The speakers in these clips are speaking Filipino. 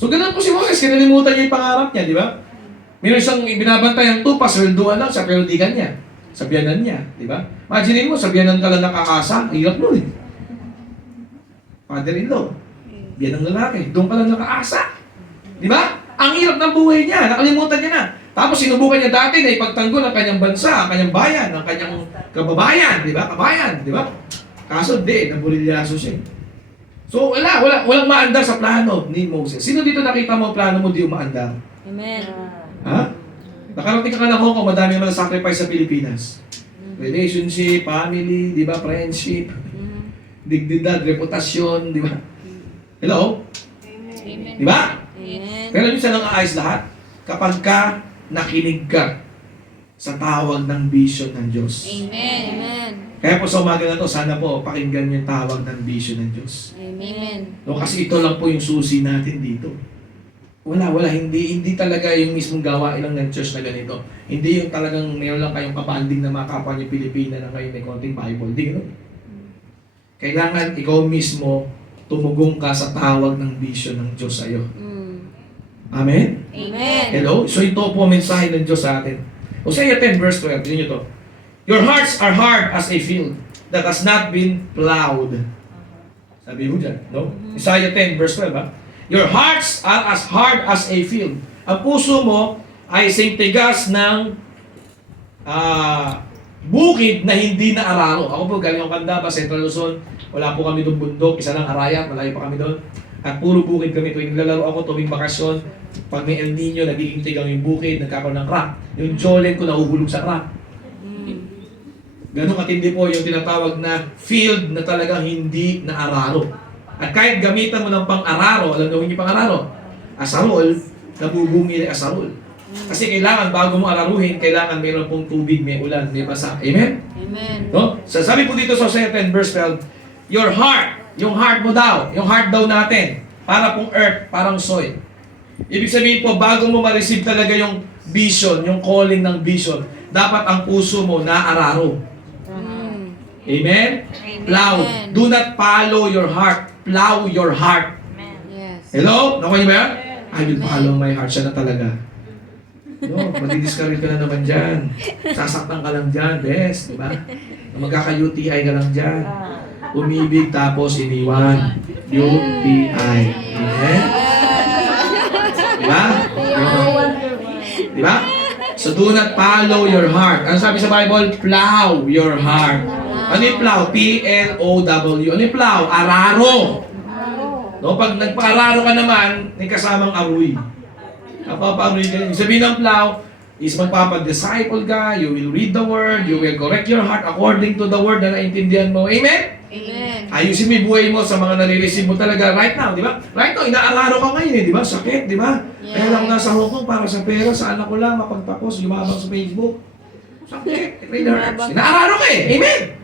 So ganun po si Moses, kinalimutan niya yung pangarap niya, di ba? Meron siyang binabantay ang tupa, swelduhan lang sa perdigan niya. Sa biyanan niya, di ba? Imagine mo, sa biyanan ka lang nakakasa, hirap mo eh. Father-in-law, biyanang lalaki, doon ka lang nakaasa. Di ba? Ang hirap ng buhay niya, nakalimutan niya na. Tapos sinubukan niya dati na ipagtanggol ang kanyang bansa, ang kanyang bayan, ang kanyang kababayan, di ba? Kabayan, di ba? Kaso di, naburilyaso siya. So walang maandar sa plano ni Moses. Sino dito nakita mo plano mo di umaandar? Amen. Ha? Nakarating ka na Hong Kong, madami naman na sacrifice sa Pilipinas. Relationship, family, di ba? Friendship, dignidad, reputasyon, di ba? Hello? Amen. Di ba? Amen. Pero minsan ang aayos lahat kapag ka nakinig ka sa tawag ng vision ng Diyos. Amen. Amen. Kaya po sa umaga na to, sana po pakinggan yung tawag ng vision ng Diyos. Amen. No, kasi ito lang po yung susi natin dito. Wala, hindi talaga yung mismong gawain lang ng church na ganito. Hindi yung talagang mayroon lang kayong kapanding na mga kapwa niyo Pilipina na kayo may konting Bible. Hindi gano'n. Kailangan ikaw mismo tumugong ka sa tawag ng vision ng Diyos sa iyo. Amen? Amen. Hello? So ito po ang mensahe ng Diyos sa atin. Hosea 10 verse 12, tingnan nyo to. Your hearts are hard as a field that has not been plowed. Sabi mo dyan, no? Isaiah 10 verse 12, ha? Your hearts are as hard as a field. Ang puso mo ay tigas ng bukid na hindi na araro. Ako po, galing akong Candaba, Central Luzon. Wala po kami doon bundok, isa lang Arayat, malayo pa kami doon. At puro bukid kami tuwing naglalaro ako, tuwing bakasyon. Pag may El Nino, nagiging tigang yung bukid, nagkakaroon ng crack. Yung jolen ko nahuhulog sa crack. Ganun katindi po yung tinatawag na field na talagang hindi na araro. At kahit gamitan mo ng pang-araro, alam mo yung pang-araro? Asarol, nabubungi na asarol. Kasi kailangan, bago mo araruhin, kailangan mayroon pong tubig, may ulan, may basa. Amen? Amen. No? So, sabi po dito sa Hosea 10 verse 12, your heart, yung heart mo daw, yung heart daw natin, para pong earth, parang soil. Ibig sabihin po, bago mo ma-receive talaga yung vision, yung calling ng vision, dapat ang puso mo naararo. Amen? Plow. Do not follow your heart. Plow your heart. Yes. Hello? Nakuha niyo ba yan? I will follow my heart. Siya na talaga. No, magdi-discourage ka na naman dyan. Sasaktan ka lang dyan, bes. Diba? Magkaka-UTI ka lang dyan. Umibig tapos iniwan. UTI. Amen? Diba? Diba? So do not follow your heart. Ano sabi sa Bible? Plow your heart. Ano yung plow? P-L-O-W. Ano yung plow? Araro. No, pag nagpa-araro ka naman, may kasamang aruy. Napapa-aruy ka. Yung sabihin ng plow is magpapa-disciple ka, you will read the word, you will correct your heart according to the word na naintindihan mo. Amen? Amen. Ayusin mo yung buhay mo sa mga nare-receive mo talaga right now, di ba? Right now, inaararo ka ngayon eh, di ba? Sakit, di ba? Yes. Kaya lang nasa Hong Kong para sa pera, sa anak ko lang, mapagtapos, lumabang sa Facebook. Sakit, it really hurts. Inaararo ka eh, amen?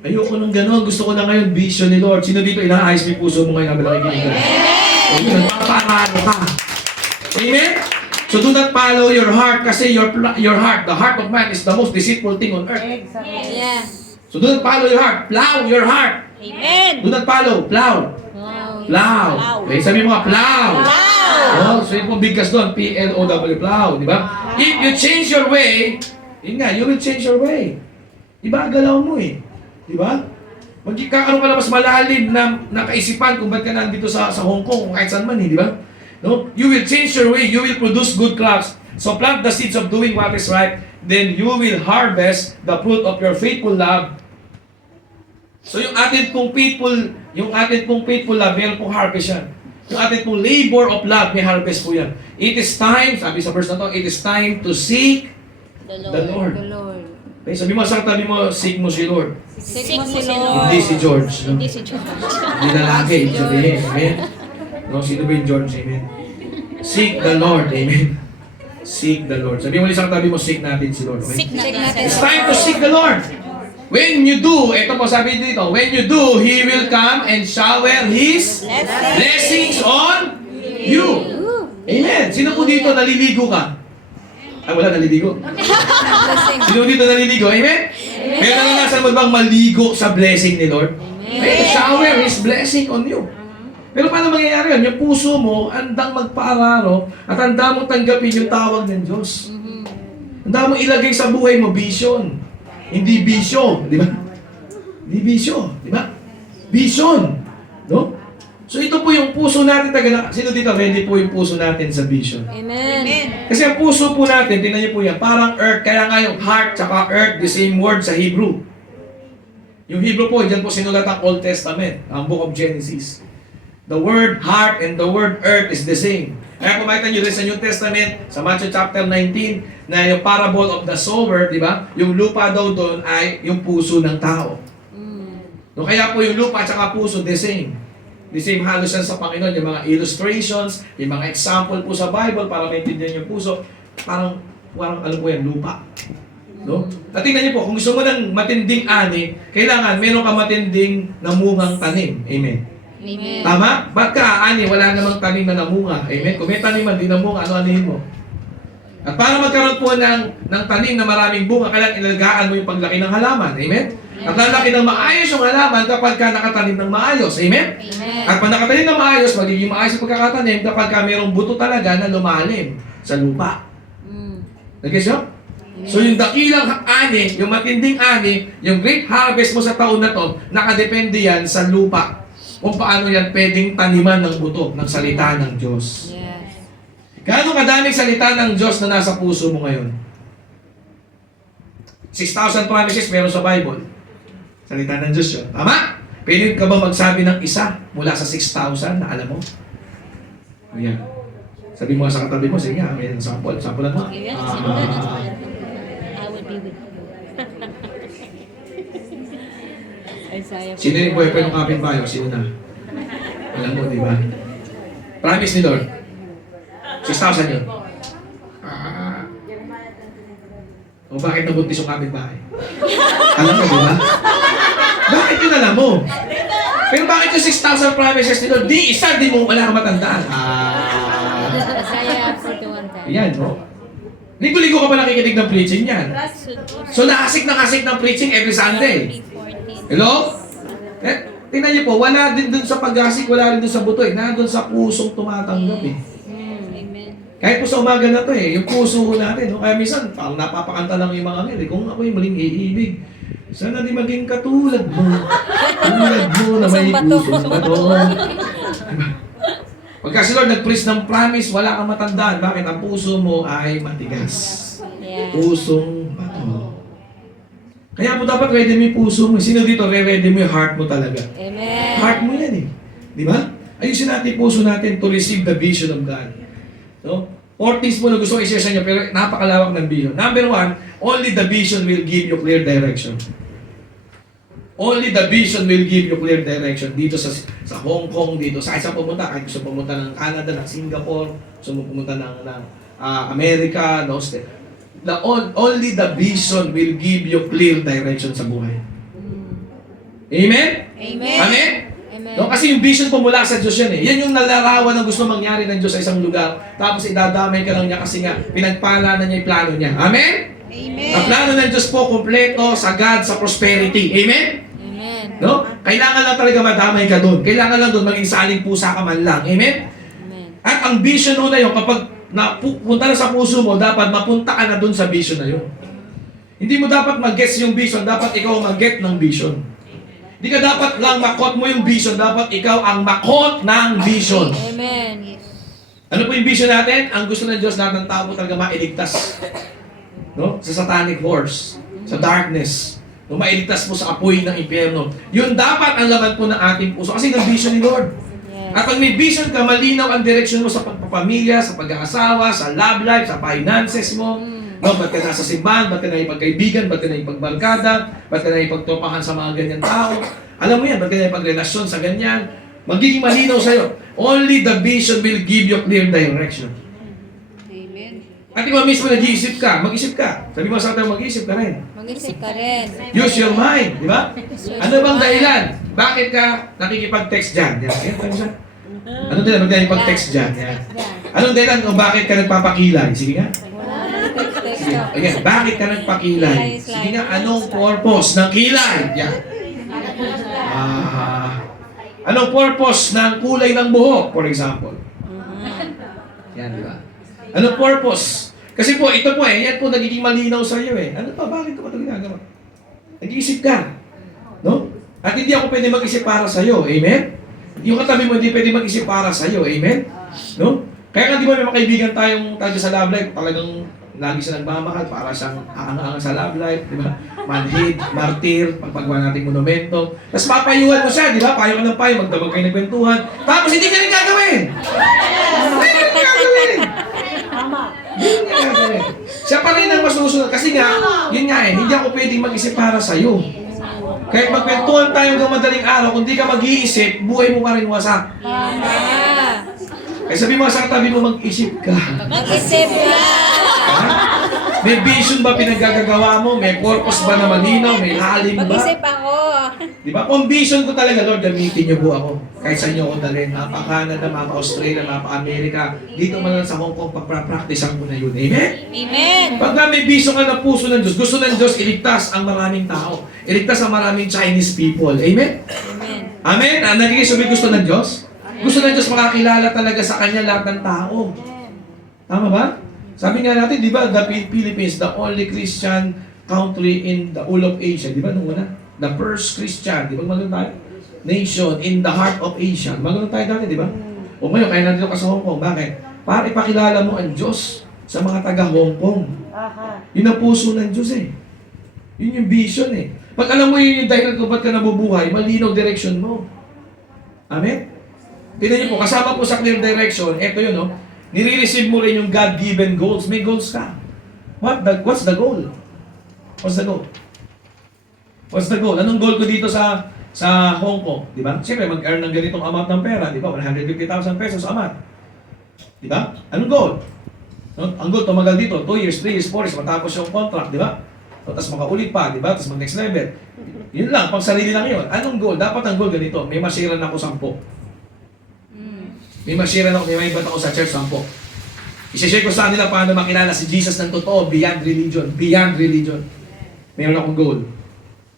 Ayoko nang gano'n, gusto ko na ngayon, vision ni Lord. Sino dito inaayos mo yung puso mo ngayon habang nakikinig ka? Amen! Nagpapaararo ka. Amen? So do not follow your heart kasi your heart, the heart of man is the most deceitful thing on earth. Yes. So do not follow your heart. Plow your heart. Amen. Do not follow. Plow. Plow. Okay, sabi mo nga, plow. Oh, so yun po bigkas doon. P-L-O-W, plow. Di ba? If you change your way, yun nga, you will change your way. Diba, galaw mo eh. Di ba? Magkakaroon ka na mas malalim na kaisipan kung ba't ka nandito sa Hong Kong, kung kahit saan man eh, di ba? No? You will change your way, you will produce good crops. So plant the seeds of doing what is right, then you will harvest the fruit of your faithful love. So yung atin pong faithful love, meron pong harvest yan. Yung atin pong labor of love, may harvest po yan. It is time, sabi sa verse na to, it is time to seek the Lord. The Lord. Okay, sabi mo sa tabi mo, seek mo si Lord. Seek mo si Lord. Hindi si George. No? Hindi si George. Hindi lalaki, ibig sabihin. Amen? No, sino ba yung George? Amen? Seek the Lord. Amen? Seek the Lord. Sabi mo isang tabi mo, seek natin si Lord. Okay? Seek natin. It's time to seek the Lord. When you do, ito po sabi dito, when you do, He will come and shower His blessings on you. Amen. Sino po dito naliligo ka? Ay, wala naliligo. Sino dito naliligo? Amen? Pero naranasan mo bang maligo sa blessing ni Lord? Amen. Shower His blessing on you. Pero paano mangyayari yun? Yung puso mo, andang magpaararo at handa mong tanggapin yung tawag ng Diyos. Handa mong ilagay sa buhay mo, vision. Hindi bisyo, di ba? Hindi bisyo, di ba? Vision. No? So ito po yung puso natin. Sino dito ready po yung puso natin sa vision? Amen. Kasi ang puso po natin, tingnan niyo po yan, parang earth. Kaya nga yung heart tsaka earth, the same word sa Hebrew. Yung Hebrew po, dyan po sinulat ang Old Testament, ang Book of Genesis. The word heart and the word earth is the same. Kaya kung makita nyo rin sa New Testament, sa Matthew chapter 19, na yung parable of the sower, di ba? Yung lupa daw doon ay yung puso ng tao. No, kaya po yung lupa at saka puso, the same. The same halos yan sa Panginoon. Yung mga illustrations, yung mga example po sa Bible para maintindihan yung puso, parang ano po yan, lupa. No? At tingnan niyo po, kung gusto mo ng matinding ani, kailangan meron ka matinding namungang tanim. Amen. Amen. Tama? Ba't ka ani? Wala namang tanim na namunga. Amen? Kung may tanim man, di namunga, ano-anuhin mo? At para magkaroon po ng tanim na maraming bunga, kailangan ilalagaan mo yung paglaki ng halaman. Amen? At lalaki ng maayos yung halaman kapag ka nakatanim ng maayos. Amen? Amen. At pag nakatanim ng maayos, magiging maayos yung pagkakatanim kapag ka mayroong buto talaga na lumalim sa lupa. Okay, so? So yung dakilang ani, yung matinding ani, yung great harvest mo sa taon na to, nakadepende yan sa lupa. Kung paano yan pwedeng taniman ng buto, ng salita ng Diyos. Yes. Gaano kadaming salita ng Diyos na nasa puso mo ngayon? 6,000 promises meron sa Bible. Salita ng Diyos yun. Tama? Pwede ka ba magsabi ng isa mula sa 6,000 na alam mo? Ayan. Sabi mo sa katabi mo, sige nga, may sample. Sample mo. I will be with you. Isaiah. Sino yung boyfriend ng kapitbahay? Sino na? Alam mo, di ba? Promise ni Lord. 6,000 yun. O bakit nabuntis yung kapitbahay? Alam mo, di ba? Bakit yun alam mo? Pero bakit yung 6,000 promises ni Lord? Di isa, di mo wala kang matandaan. Isaiah 41:10. Yan, no? Ligo-ligo ka pa nakikinig ng preaching yan. So, nakasik ng preaching every Sunday. Hello? Tingnan niyo po, wala din dun sa pag-asik, wala rin dun sa buto eh. Nandun sa pusong tumatanggap eh. Amen. Kahit po sa umaga na to eh, yung puso ko natin. No? Kaya minsan, parang napapakanta lang yung mga ngil. Kung ako yung maling iibig, sana di maging katulad mo. Tulad mo na may pusong bato. Diba? Pagka si Lord nag-preach ng promise, wala kang matandaan. Bakit? Ang puso mo ay matigas. Yes. Pusong bato. Kaya po dapat ready mo yung puso mo. Sino dito, re-ready mo yung heart mo talaga? Amen. Heart mo yan eh. Di ba? Ayusin natin yung puso natin to receive the vision of God. So, 4 things mo na gusto ko i-share sa inyo, pero napakalawak ng vision. Number 1, only the vision will give you clear direction. Only the vision will give you clear direction. Dito sa Hong Kong, dito sa saan pumunta. Kahit gusto pumunta ng Canada, ng Singapore, gusto mo pumunta ng America, no? Only the vision will give you clear direction sa buhay. Amen? Amen. Amen? Amen. No, kasi yung vision po mula sa Diyos yan eh. Yan yung nalarawan ng gusto mangyari ng Diyos sa isang lugar. Tapos idadamay ka lang niya kasi nga pinagpala na niya yung plano niya. Amen? Amen. Ang plano ng Diyos po kompleto, sagad, sa prosperity. Amen? Amen. No? Kailangan lang talaga madamay ka doon. Kailangan lang doon maging saling pusa ka man lang. Amen? Amen. At ang vision mo na yun, kapag punta na sa puso mo, dapat mapunta ka na doon sa vision na yun. Hindi mo dapat mag-gets yung vision, dapat ikaw mag-get ng vision. Hindi ka dapat lang makot mo yung vision, dapat ikaw ang makot ng vision. Amen. Ano po yung vision natin? Ang gusto ng Diyos, lahat ng tao po talaga mailigtas. No? Sa satanic horse, sa darkness. No? Mailigtas mo sa apoy ng impyerno. Yun dapat ang laman po ng ating puso. Kasi ng vision ni Lord. Yes. At pag may vision ka, malinaw ang direksyon mo sa pagpapamilya, sa pag-aasawa, sa love life, sa finances mo. No, ba't ka nasa simbahan, ba't ka nakipagkaibigan, ba't ka nakipagbarkada, ba't ka nakipagtropahan sa mga ganyan tao. Alam mo yan, ba't ka nakipagrelasyon sa ganyan. Magiging malinaw sa'yo. Only the vision will give you clear direction. Amen. At ikaw mismo nag-iisip ka, mag-isip ka. Sabi mo sa atin, mag-iisip ka rin. Mag-isip ka rin. Use your mind, di ba? Ano bang dahilan? Bakit ka nakikipag-text dyan? Yan, yan, yan, yan. Anong dahilan? Ba't ka nakikipag-text dyan? Yan. Anong dahilan kung bakit ka nagpapakilay? Sige nga. Ayan, bakit ka nagpakilay? Sige nga, anong purpose ng kilay? Yan. Anong purpose ng kulay ng buhok, for example? Yan, di ba? Anong purpose? Kasi po, ito po yan po nagiging malinaw sa iyo eh. Ano pa, bakit ko ba ito ginagawa? Nag-iisip ka. No? At hindi ako pwede mag-isip para sa iyo. Amen? Yung katabi mo hindi pwede mag-isip para sa iyo. Amen? No? Kaya nga di ba may mga kaibigan tayong tayo sa Love Life, talagang lagi siya nagmamahal para siyang aang-aang sa Love Life, di ba? Manhid, martir, pagpagawa nating monumento. Tapos papayuhan mo siya, di ba? Payo ka ng payo, magdamag kayo ng kwentuhan. Tapos hindi ka rin gagawin! Hindi ka rin gagawin! Hindi ka rin gagawin. Siya pa rin ang masusunod. Kasi nga, yun nga eh, hindi ako pwedeng mag-isip para sa'yo. Kahit magkwentuhan tayo ng madaling araw, kung di ka mag-iisip, buhay mo pa rin wasak. Kaya sabi mo sa katabi mo, mag-isip ka. Mag-isip ka. May vision ba pinagagagawa mo? May purpose ba na malinaw? May lalim ba? Mag-isip ako. Di ba? Kung vision ko talaga, Lord, gamitin niyo po ako. Kahit sa inyo ko dalhin. Mapa-Canada, mapa-Australia, mapa-America. Dito man lang sa Hong Kong, pagpra-practicean ko na yun. Amen? Amen. Pagka may vision ka ng puso ng Diyos, gusto ng Diyos iligtas ang maraming tao. Iligtas ang maraming Chinese people. Amen? Amen. Amen? Nagiging sabi gusto ng Diyos? Gusto ng Diyos makakilala talaga sa Kanya lahat ng tao. Tama ba? Sabi nga natin, di ba, the Philippines, the only Christian country in the whole of Asia. Di ba, nung una? The first Christian, di ba, magandang tayo? Nation in the heart of Asia. Magandang tayo dati, di ba? O ngayon, kaya nandito ka sa Hong Kong. Bakit? Para ipakilala mo ang Diyos sa mga taga Hong Kong. Yun ang puso ng Diyos eh. Yun yung vision eh. Pag alam mo yun yung dahilan kung ba't ka nabubuhay, malinaw direction mo. Amen? Tignan niyo po, kasama po sa clear direction, eto yun, no? Nire-receive mo rin yung God-given goals. May goals ka. What's the goal? What's the goal? What's the goal? Anong goal ko dito sa Hong Kong? Di ba? Siyempre, mag-earn ng ganitong amount ng pera. Di ba? 150,000 pesos a month. Di ba? Anong goal? No? Ang goal, tumagal dito, 2 years, 3 years, 4 years, matapos yung contract, di ba? O, tapos makaulit pa, di ba? Tapos mag-next level. Yun lang, pang sarili lang yun. Anong goal? Dapat ang goal ganito, may masiran ako 10. May masiran ako, may ibat ako sa church 10. I-share ko sa kanila paano makilala si Jesus ng totoo, beyond religion. Beyond religion. Mayroon akong goal.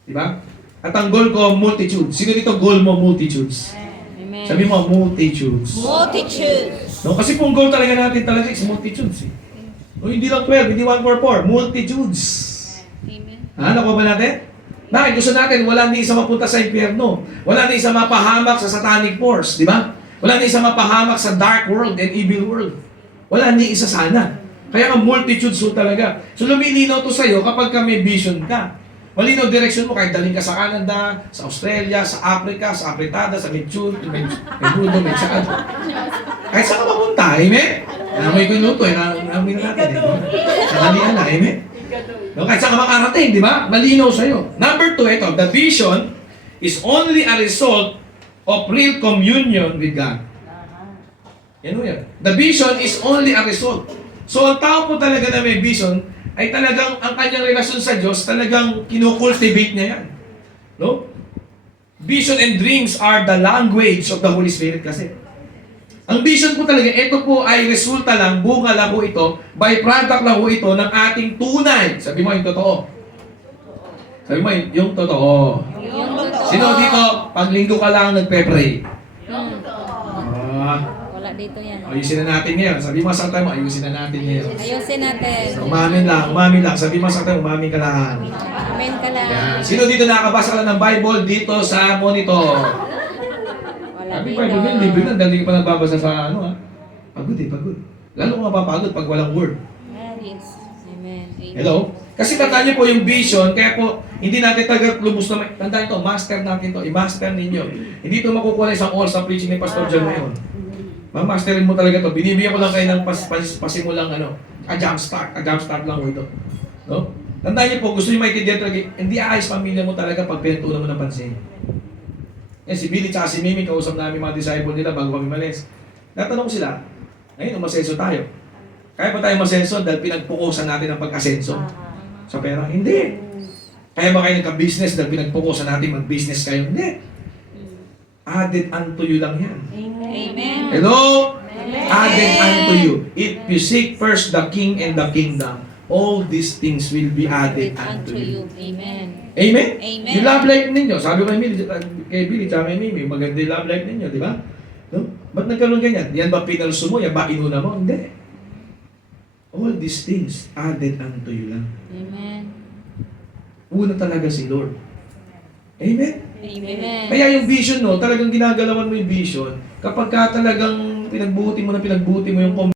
Di ba? At ang goal ko, multitudes. Sino dito goal mo? Multitudes. Amen. Sabi mo, multitudes. Multitudes. No, kasi kung goal talaga natin talaga is multitudes. Eh. No, hindi lang 12, hindi 1 4 4. Multitudes. Amen. Ha? Nakuha ba natin? Bakit? Gusto natin, wala ni isa mapunta sa impyerno. Wala ni isa mapahamak sa satanic force. Di ba? Wala ni isa mapahamak sa dark world and evil world. Wala ni isa sana. Kaya ang multitudes ho talaga. So lumilinaw to sa'yo kapag ka may vision ka. Malinaw direction mo kahit daling ka sa Canada, sa Australia, sa Africa, sa Apritada, sa Medjug, Menudo, Mensahad. Kahit saan ka mapunta, amen? Namoy ko yung luto, namoy na natin. Nakalian na, amen? No, kahit saan ka makarating, di ba? Malinaw sa'yo. Number 2, ito, the vision is only a result of real communion with God. Yan o yan. The vision is only a result. So, ang tao po talaga na may vision, ay talagang ang kanyang relasyon sa Diyos, talagang kinukultivate niya yan. No? Vision and dreams are the language of the Holy Spirit kasi. Ang vision po talaga, ito po ay resulta lang, bunga lang po ito, byproduct lang po ito ng ating tunay. Sabi mo yung totoo. Sabi mo yung totoo. Yung totoo. Sino dito, pag linggo ka lang nagpe-pray? Wala dito yan. Ayusin na natin ngayon. Sabi mo sa tayo mo, ayusin na natin ngayon. Ayusin natin. So, umamin lang. Sabi mo sa tayo, umamin ka lang. Amen ka lang. Yan. Sino dito nakakabasa lang ng Bible dito sa monitor? Wala Sabi dito. Bible yun, libre na, dahil hindi ka pa nagbabasa sa ano ha. Pagod. Lalo kung mapapagod pag walang word. Yes. Amen. Amen. Hello? Kasi tandaan niyo po yung vision, kaya po, hindi natin talaga lubos na tandaan ito, master natin to, i-master ninyo. Hindi ito makukuha sa all sa preaching ni Pastor John ngayon. Ma-masterin mo talaga to. Binibigyan ko lang kayo ng pasimulang ano, a jump start lang ko ito. No? Tandaan niyo po, gusto niyo maintindihan talaga, hindi aayos pamilya mo talaga pag pinatunan mo ng pansin. Eh, si Billy at si Mimi, kausap namin mga disciple nila bago kami malis. Natanong ko sila, ngayon, umasenso tayo. Kaya ba tayo masenso dahil pinagpukusan natin ang pag-asenso? Sa pera? Hindi. Kaya ba kayo nagka-business dahil pinagpukusan natin mag-business kayo? Hindi. Added unto you lang yan. Amen. Hello? Amen. Added unto you. If you seek first the King and the kingdom, all these things will be added unto you. Amen. Amen? Amen. Yung love life ninyo, sabi ko kay Billy, tsaka kay Mimi, maganda yung love life ninyo, di ba? No? Ba't nagkaroon ganyan? Yan ba pinalso mo? Yan ba inuna mo? Hindi. All these things added unto you lang. Amen. Una talaga si Lord. Amen? Amen. Kaya yung vision, no, talagang ginagalawan mo yung vision, kapag ka talagang pinagbuti mo yung